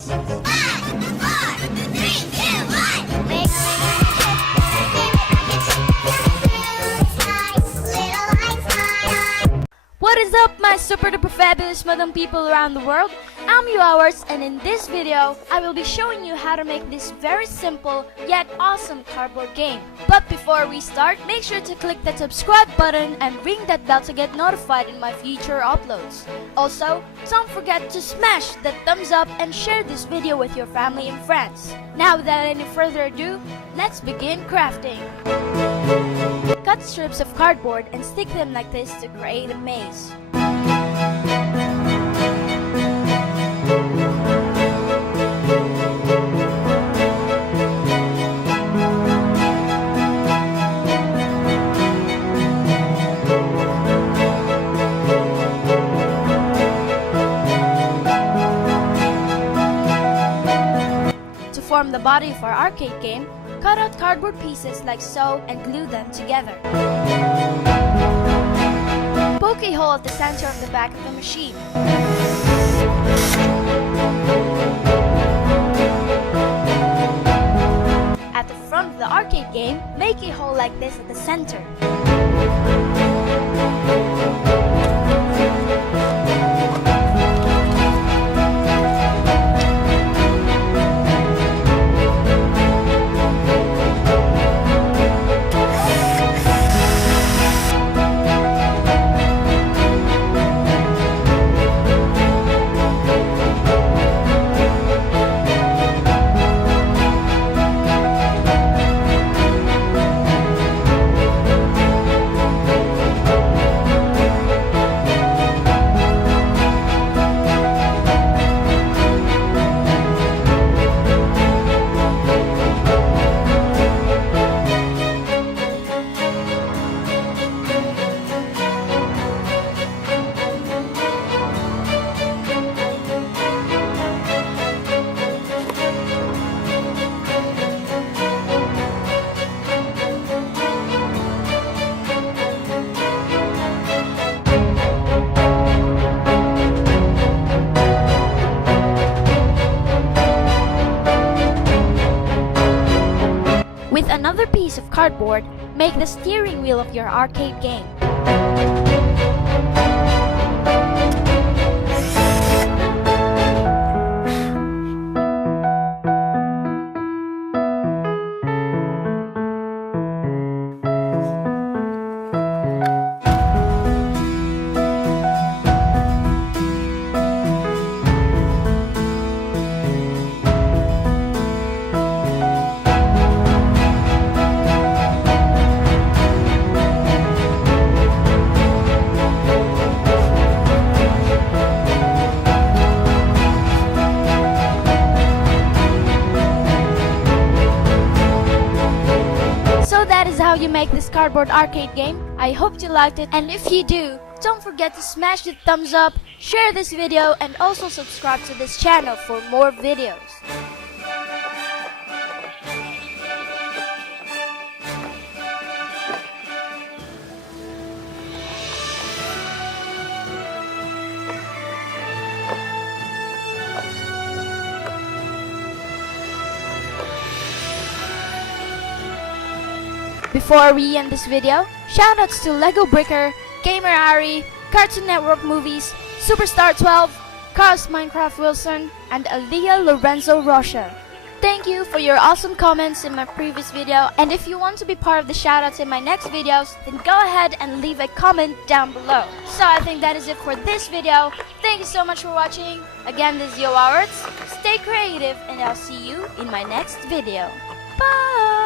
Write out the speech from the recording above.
What is up, my super duper fabulous madam people around the world? I'm Yowawerts, and in this video, I will be showing you how to make this very simple yet awesome cardboard game. But before we start, make sure to click that subscribe button and ring that bell to get notified in my future uploads. Also, don't forget to smash that thumbs up and share this video with your family and friends. Now, without any further ado, let's begin crafting. Cut strips of cardboard and stick them like this to create a maze. To form the body of our arcade game, cut out cardboard pieces like so and glue them together. Poke a hole at the center of the back of the machine. At the front of the arcade game, make a hole like this at the center. With another piece of cardboard, make the steering wheel of your arcade game. How you make this cardboard arcade game. I hope you liked it, and if you do, don't forget to smash the thumbs up, share this video, and also subscribe to this channel for more videos. Before we end this video, shoutouts to Lego Bricker, Gamer Ari, Cartoon Network Movies, Superstar 12, Carlos Minecraft Wilson, and Aliyah Lorenzo Rocha. Thank you for your awesome comments in my previous video, and if you want to be part of the shoutouts in my next videos, then go ahead and leave a comment down below. So I think that is it for this video. Thank you so much for watching. Again, this is Yowawerts. Stay creative, and I'll see you in my next video. Bye!